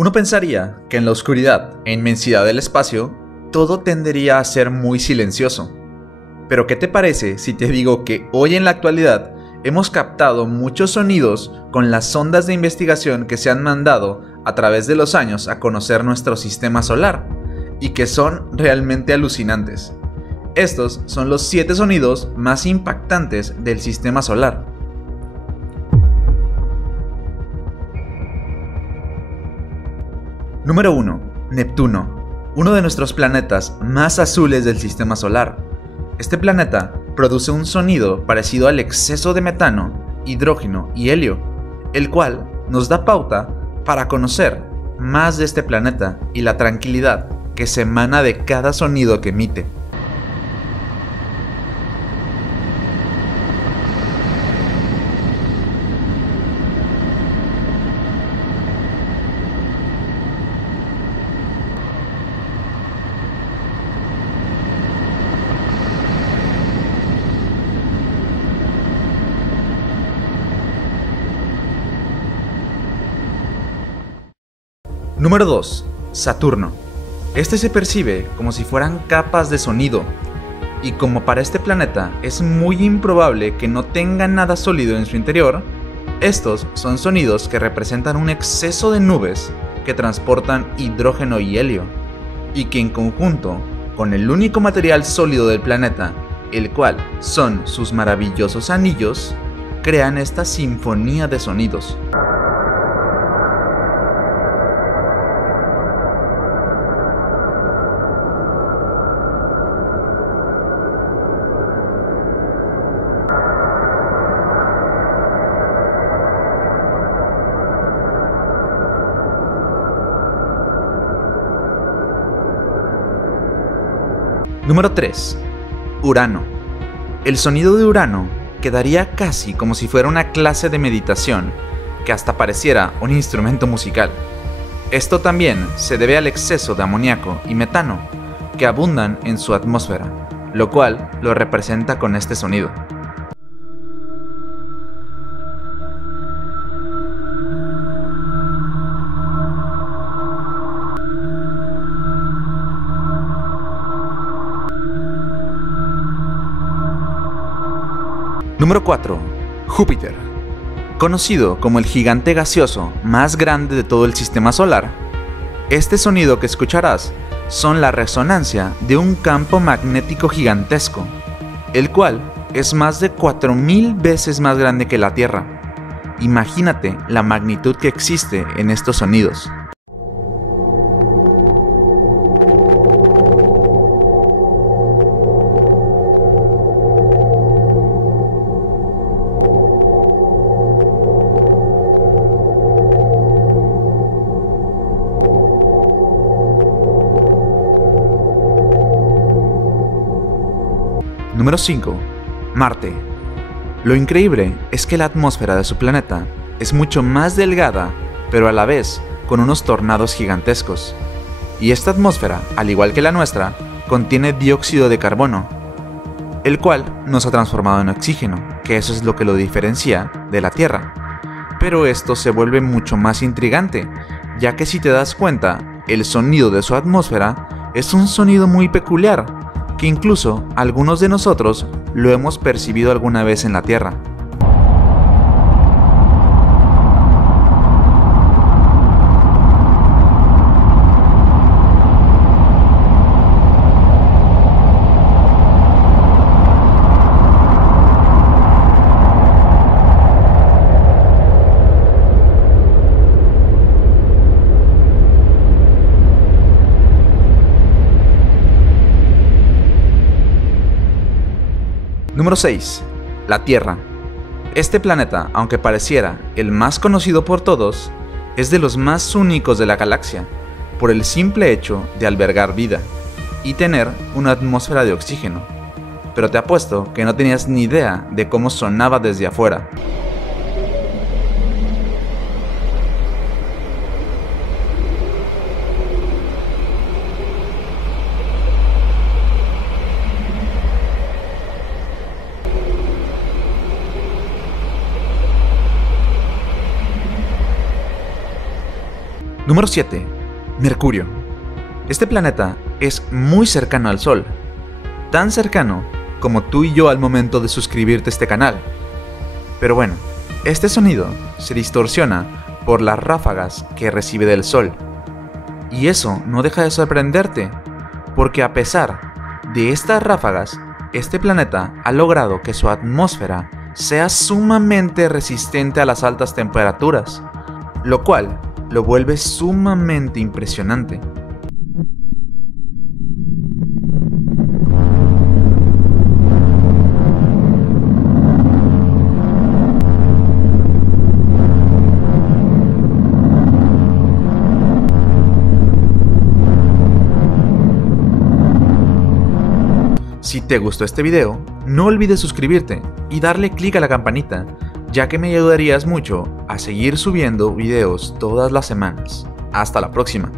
Uno pensaría que en la oscuridad e inmensidad del espacio, todo tendería a ser muy silencioso. Pero ¿qué te parece si te digo que hoy en la actualidad hemos captado muchos sonidos con las sondas de investigación que se han mandado a través de los años a conocer nuestro sistema solar, y que son realmente alucinantes? Estos son los 7 sonidos más impactantes del sistema solar. Número 1. Neptuno, uno de nuestros planetas más azules del sistema solar. Este planeta produce un sonido parecido al exceso de metano, hidrógeno y helio, el cual nos da pauta para conocer más de este planeta y la tranquilidad que se emana de cada sonido que emite. Número 2. Saturno. Este se percibe como si fueran capas de sonido, y como para este planeta es muy improbable que no tenga nada sólido en su interior, estos son sonidos que representan un exceso de nubes que transportan hidrógeno y helio, y que en conjunto con el único material sólido del planeta, el cual son sus maravillosos anillos, crean esta sinfonía de sonidos. Número 3. Urano. El sonido de Urano quedaría casi como si fuera una clase de meditación, que hasta pareciera un instrumento musical. Esto también se debe al exceso de amoníaco y metano que abundan en su atmósfera, lo cual lo representa con este sonido. Número 4. Júpiter. Conocido como el gigante gaseoso más grande de todo el sistema solar, este sonido que escucharás son la resonancia de un campo magnético gigantesco, el cual es más de 4000 veces más grande que la Tierra. Imagínate la magnitud que existe en estos sonidos. Número 5. Marte. Lo increíble es que la atmósfera de su planeta es mucho más delgada, pero a la vez con unos tornados gigantescos. Y esta atmósfera, al igual que la nuestra, contiene dióxido de carbono, el cual no se ha transformado en oxígeno, que eso es lo que lo diferencia de la Tierra. Pero esto se vuelve mucho más intrigante, ya que si te das cuenta, el sonido de su atmósfera es un sonido muy peculiar, que incluso algunos de nosotros lo hemos percibido alguna vez en la Tierra. Número 6. La Tierra. Este planeta, aunque pareciera el más conocido por todos, es de los más únicos de la galaxia, por el simple hecho de albergar vida y tener una atmósfera de oxígeno. Pero te apuesto que no tenías ni idea de cómo sonaba desde afuera. Número 7. Mercurio. Este planeta es muy cercano al Sol, tan cercano como tú y yo al momento de suscribirte a este canal. Pero bueno, este sonido se distorsiona por las ráfagas que recibe del Sol. Y eso no deja de sorprenderte, porque a pesar de estas ráfagas, este planeta ha logrado que su atmósfera sea sumamente resistente a las altas temperaturas, lo cual lo vuelve sumamente impresionante. Si te gustó este video, no olvides suscribirte y darle clic a la campanita, ya que me ayudarías mucho a seguir subiendo videos todas las semanas. Hasta la próxima.